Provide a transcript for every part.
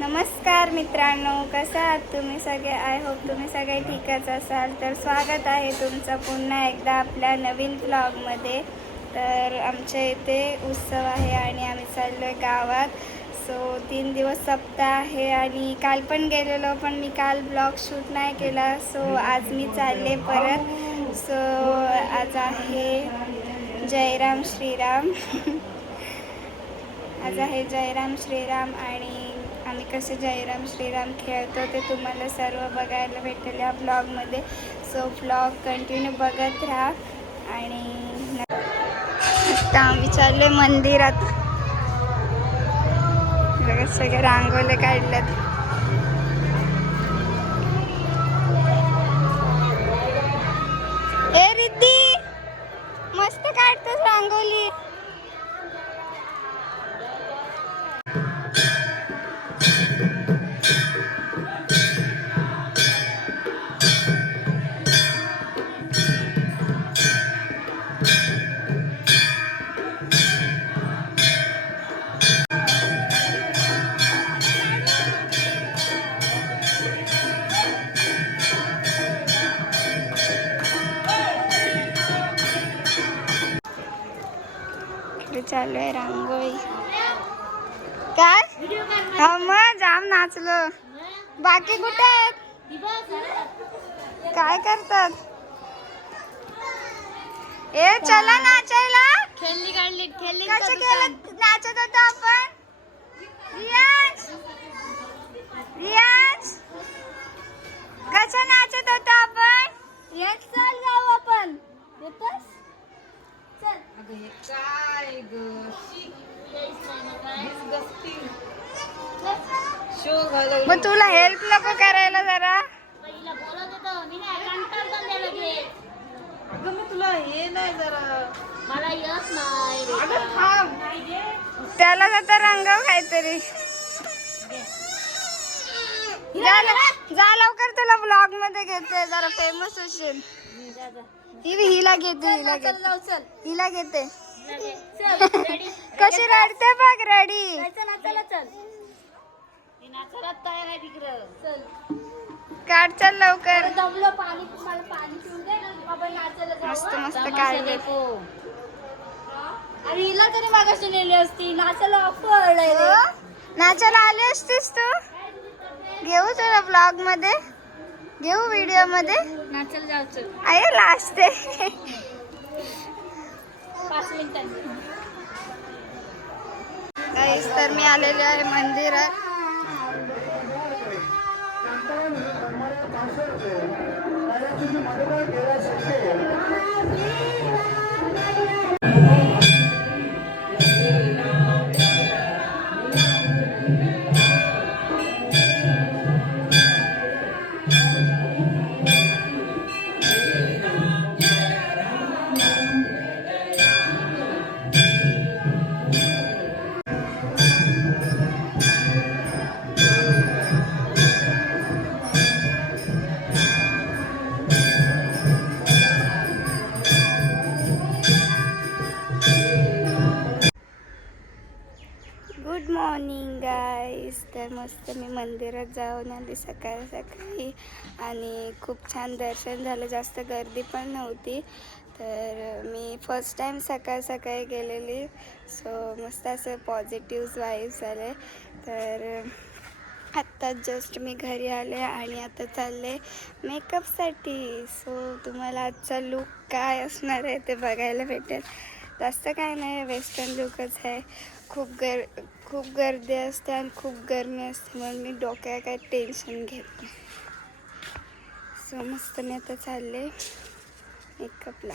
नमस्कार मित्रांनो कसं आहात तुम्ही सगळे? आय होप तुम्ही सगळे ठीकच असाल. तर स्वागत आहे तुमचं पुन्हा एकदा आपल्या नवीन ब्लॉगमध्ये तर आमच्या इथे उत्सव आहे आणि आम्ही चाललो आहे गावात. सो तीन दिवस सप्ताह आहे आणि काल पण गेलेलो पण मी काल ब्लॉग शूट नाही केला. सो आज मी चालले परत. सो आज आहे जयराम श्रीराम. आज आहे जयराम श्रीराम आणि कसे जयराम श्रीराम खेळतो ते तुम्हाला सर्व बघायला भेटेल या ब्लॉगमध्ये सो ब्लॉग कंटिन्यू बघत राहा. आणि न- आता आम्ही मंदिरात. बघा सगळे रांगोले काढल्यात. ए रिद्धी! मस्त काढतोस रांगोली चालू आहे रांगोळी. काय? हा मग जाम नाचलो. बाकी कुठे आहेत? काय करतात? ए चला नाचायला. खेळली काढली खेळली कसं केलं नाचत होतो आपण? रियाज? रियाज? कसं नाचत होतो आपण? एक चल जाऊ आपण. येतोस? चल. काय ग? शो घालवली. मग तुला हेल्प नको करायला जरा. पहिला बोलत होतो मी नाही कंटाळ पण द्यायला घे अगं मी तुला हे नाही जरा. मला यश नाही रे. अगं का. थांब. त्याला आता रंगव काहीतरी. जा ल- जा लवकर तुला ब्लॉगमध्ये घेते जरा फेमस होशील जा, जा. ही हिला घेते हिला घेते. हिला घेते. लगे. चल ready? कशी रडते बघ रेडी चल मी नाचायला तयार आहे तिकडं. चल. काढ चल लवकर. मस्त हं? मस्त काढले. आणि हिला तरी मागाशी नेली असती. नाचायला अफळ नाचायला आली असतीस तू? घेऊ तुला ब्लॉगमध्ये. घेऊ व्हिडिओमध्ये आहे लास्ट ते पाच मिनिटांनी काहीच तर मी आलेले आहे मंदिरात. तर मी मंदिरात जाऊन आली सकाळी सकाळी. आणि खूप छान दर्शन झालं. जास्त गर्दी पण नव्हती. तर मी फर्स्ट टाईम सकाळ सकाळी गेलेली. सो मस्त असं पॉझिटिव्ह वाईब्स आले. तर आत्ता जस्ट मी घरी आले आणि आता चालले मेकअपसाठी सो तुम्हाला आजचा लुक काय असणार आहे ते बघायला भेटेल. जास्त काय नाही वेस्टर्न लुकच आहे. खूप गर खूप गर्दी असते आणि खूप गरमी असते म्हणून मी डोक्याला काय टेन्शन घेत नाही. सो मस्त मी आता चालले. मेकअपला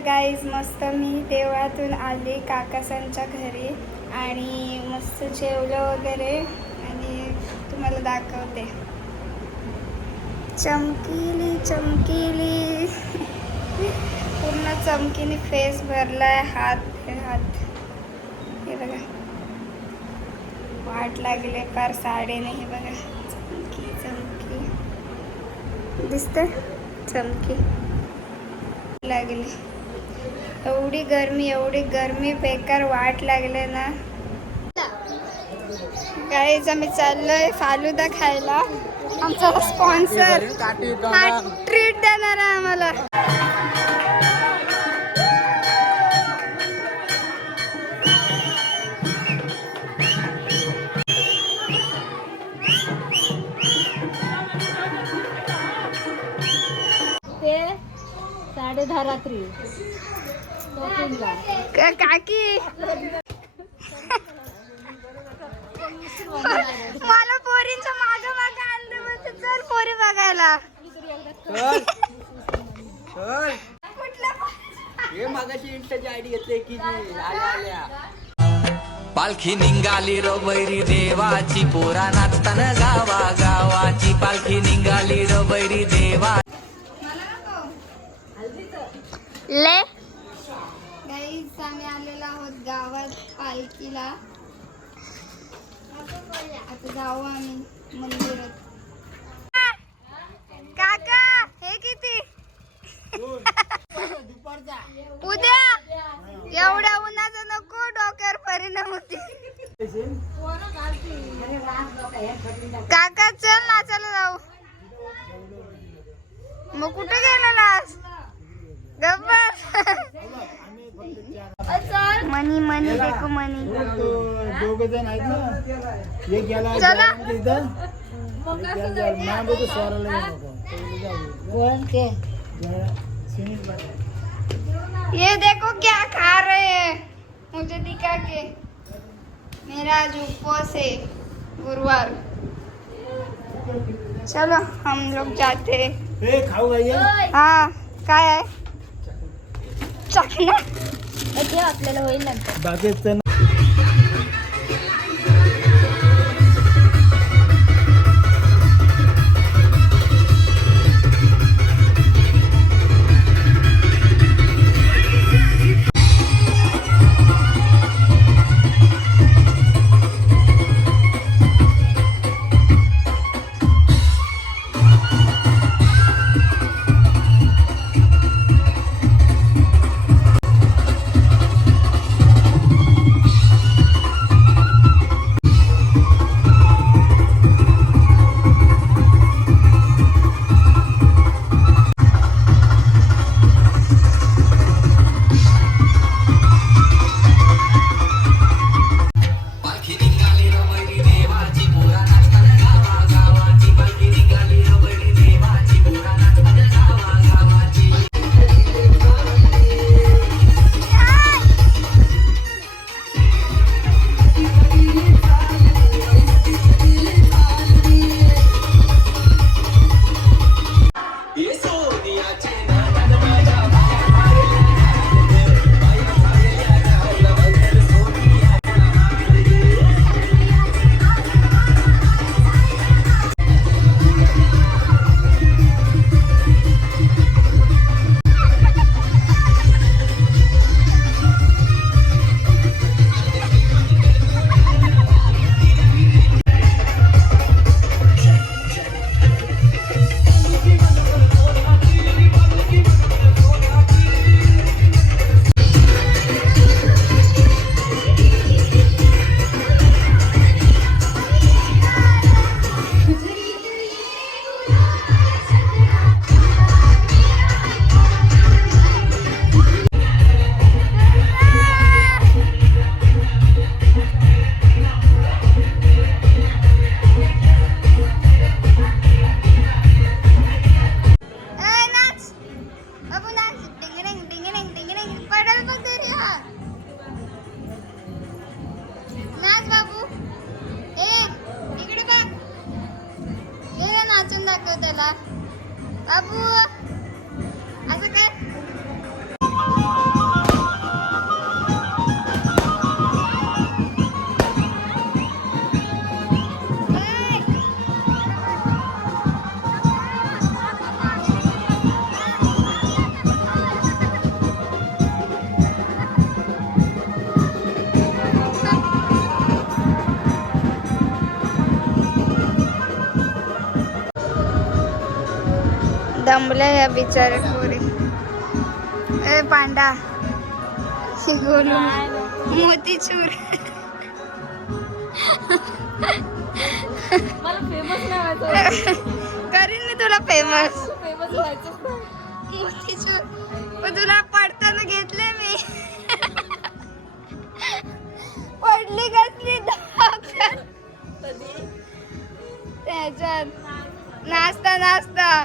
गाईज मस्त मी देवळातून आले काकासांच्या घरी आणि मस्त जेवलं वगैरे आणि तुम्हाला दाखवते. चमकीली चमकीली. पूर्ण चमकीने फेस भरलाय हात हात. हे बघा. वाट लागले फार साडेने हे बघा. चमकी चमकी. दिसतंय? चमकी. लागली. एवढी गरमी एवढी गरमी बेकार वाट लागले ना. गाईज आम्ही चाललोय फालुदा खायला. आमचा स्पॉन्सर हा ट्रीट देणार आहे आम्हाला. ते साडे दहा रात्री. काकी. मला पोरींच्या माग माग आणलं म्हणजे चल पोरी बघायला. हे पालखी निघाली रो बैरी देवाची पोरा नाचताना गावा गावाची. पालखी निघाली रो बैरी देवा. ले. गाईज आम्ही आलेलो आहोत गावात पालखीला. आता जाऊ आम्ही मंदिरात. काका हे किती? उद्या! एवढ्या उन्हाचा नको डोक्यावर परिणाम होते काका चल नाचायला जाऊ. मग कुठे गेलेलास गप्पर मनी मनी देखो मनी. दोघ जण आहेत ना. एक गेला चला. आमच्या इथं एक गेला नाव बोलतो स्वराला कोण ते? पाटील. ये देखो क्या खा रहे हैं. मुझे दिखा के. मेरा आज उपवास है गुरुवार. चलो हम लोग जाते हैं. ए खाऊ घाई हाँ काय आहे ते आपल्याला होईल नंतर. बाकीचं दमल्या या बिचारे पोरी ए पांडा. गोलू मोतीचूर करीन मी तुला फेमस मोतीचूर पण तुला पडताना घेतले मी. पडली कसली? दवाखान्यात. त्याच्यात. नाचता नाचता.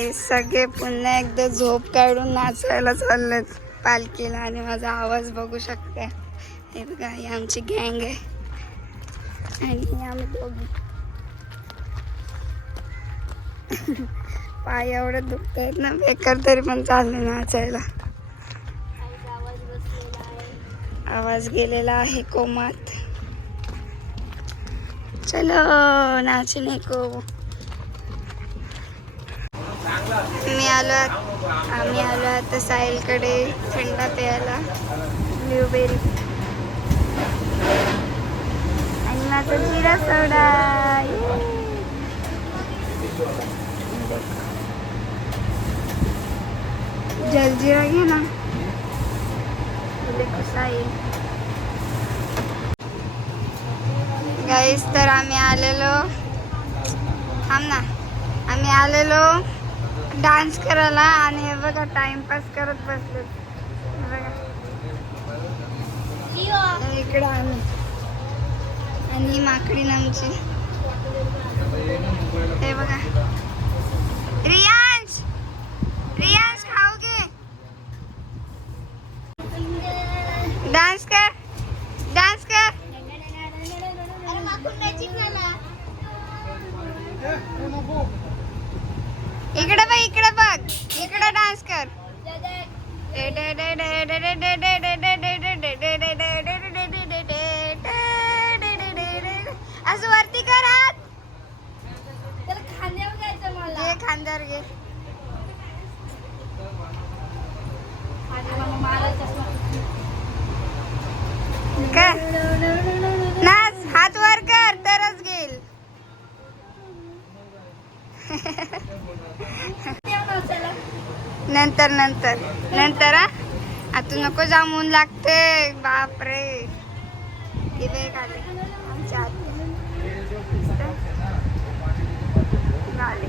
गाई सगळे पुन्हा एकदा झोप काढून नाचायला चाललेत पालखीला आणि माझा आवाज बघू शकते हे बघा ही आमची गँग आहे. आणि आम्ही दोघी. पाय एवढं दुखत आहेत ना बेकार तरी पण चालले नाचायला. आवाज गेलेला आहे कोमात. चलो नाचने को मी आलो आत- आम्ही आलो आता साहिलकडे थंड प्यायला. ब्ल्यूबेरी आणि माझा जिरा सोडा. जलजिरा घे ना. साहिल. गाईस तर आम्ही आलेलो थांब ना. आम्ही आलेलो डान्स करायला आणि हे बघा टाइमपास करत बसलो इकडे आम्ही. आणि माकडी आमची हे बघा. नंतर नंतर. नंतर आता नको जामून लागते. बापरे. दिवे घाले आमच्या आत घाले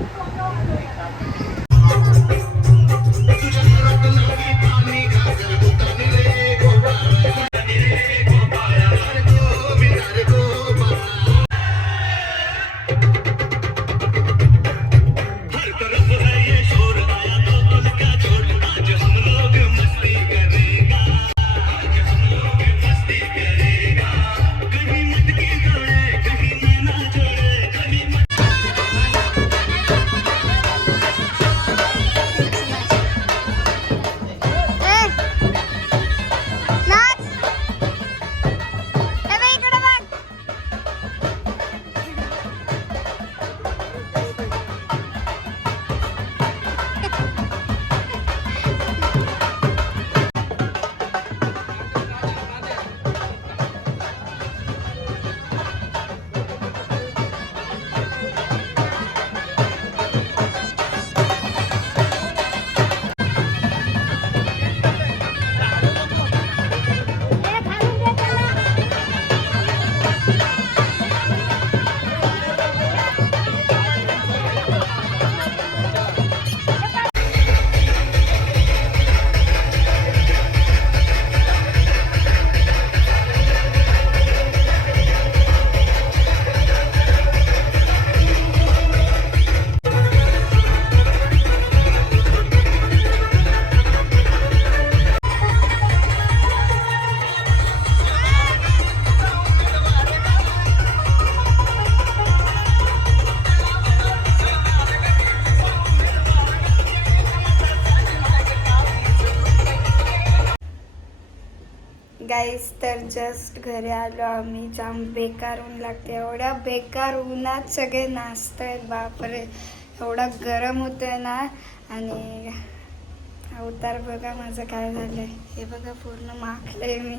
जस्ट घरी आलो आम्ही जाम बेकार ऊन लागते एवढ्या बेकार उन्हात सगळे नाचत आहेत बापरे. एवढा गरम होतंय ना. आणि अवतार बघा माझं काय झालंय. हे बघा पूर्ण माखलंय मी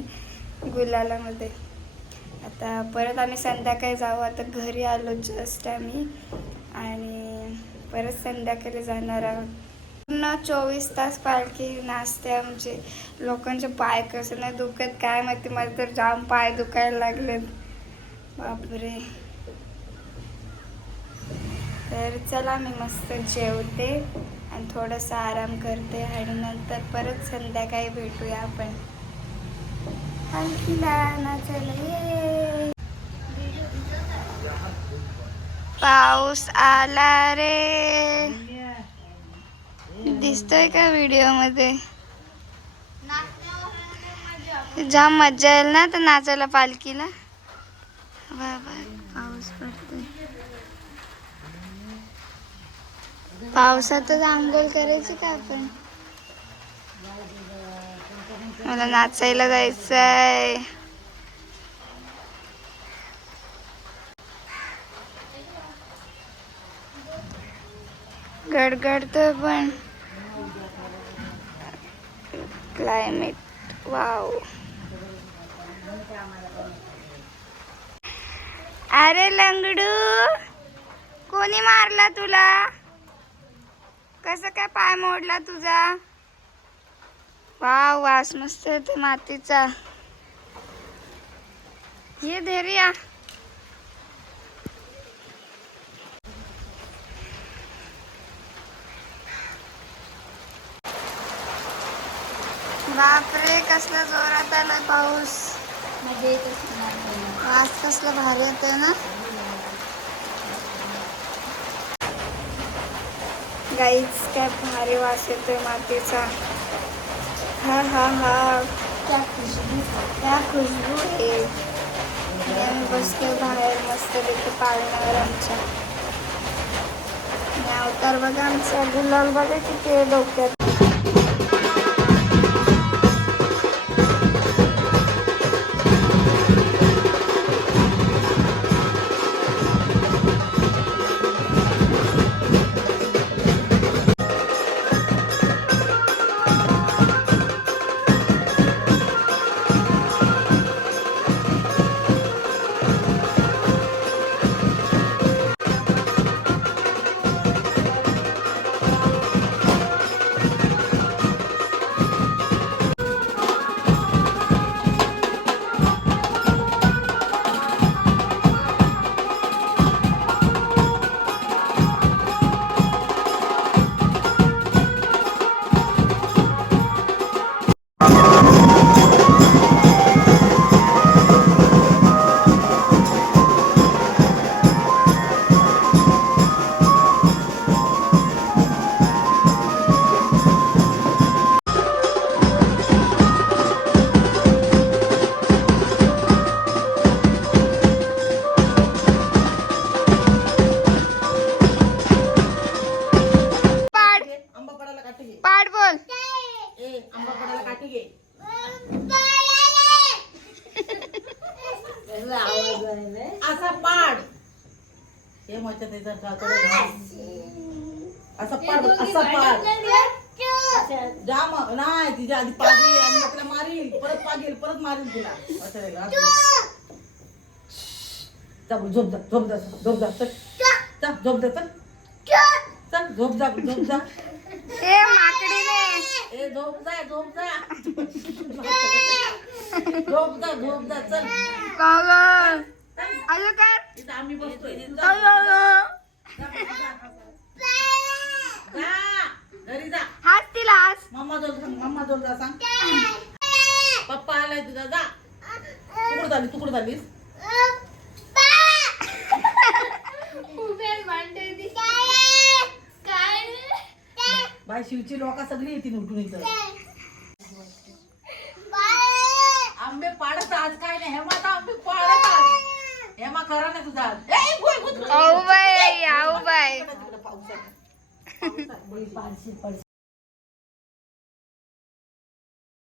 गुलालामध्ये. आता परत आम्ही संध्याकाळी जाऊ. आता घरी आलो जस्ट आम्ही. आणि परत संध्याकाळी जाणार आहोत. पूर्ण चोवीस तास पालखी नाचते आमचे. लोकांचे पाय कसं नाही दुखत काय माहिती मला तर जाम पाय दुखायला लागलेत. बापरे. तर चला मी मस्त जेवते आणि थोडंसं आराम करते आणि नंतर परत संध्याकाळी भेटूया आपण. पालखीला नाचायला पाऊस आला रे. दिसतोय का व्हिडिओमध्ये जाम मज्जा येईल ना तर नाचायला पालखीला? बाय बाय पाऊस पडतोय. पावसातच आंघोळ करायची का आपण? मला नाचायला जायचंय. गडगडतोय पण. क्लायमेट वाव अरे लंगडू कोणी मारला तुला? कसं काय पाय मोडला तुझा? वाव वास मस्त येते मातीचा. ये धैर्या. बापरे कसला जोरात आला पाऊस. मजा येत असणार कसला भारी येतोय ना? गाईच काय भारी वास येतोय मातीचा. हा हा हा. त्या खुशबू क्या खुशबू आहे. आम्ही बसलो बाहेर मस्त तिथे पाळणार आमच्या. आणि अवतार बघा आमचा गुलाल बघा किती आहे डोक्यात. पाड बोल. असा पाड. हे. असा पाड असा पाड. जाम नाही तिच्या आधी पागेल आणि तिला मारील. परत पागेल परत मारील तुला. असं झोप जा झोप जा झोप जा चल. झोप जा. चल झोप जा झोप जा. ए माकडीने. ए झोप जा झोप जा. झोप जा झोप जा चल. कागल. इथं आम्ही बसतोय जा घरी जा. हाच तिला हाच मम्मा जोर सांग मम्मा जोर जा सांग. पप्पा आलाय तुझा जा. तुकड झाली तुकड झालीस. बाय शिवची लोक सगळी येतील उठून इथं आंबे पाडत आज काय नाही हेमा आता आंबे पाडत आज हेमा खरा ना तुझा आज. ए, बाई बाई तिकडं पाऊस आहे. पाऊस आहे.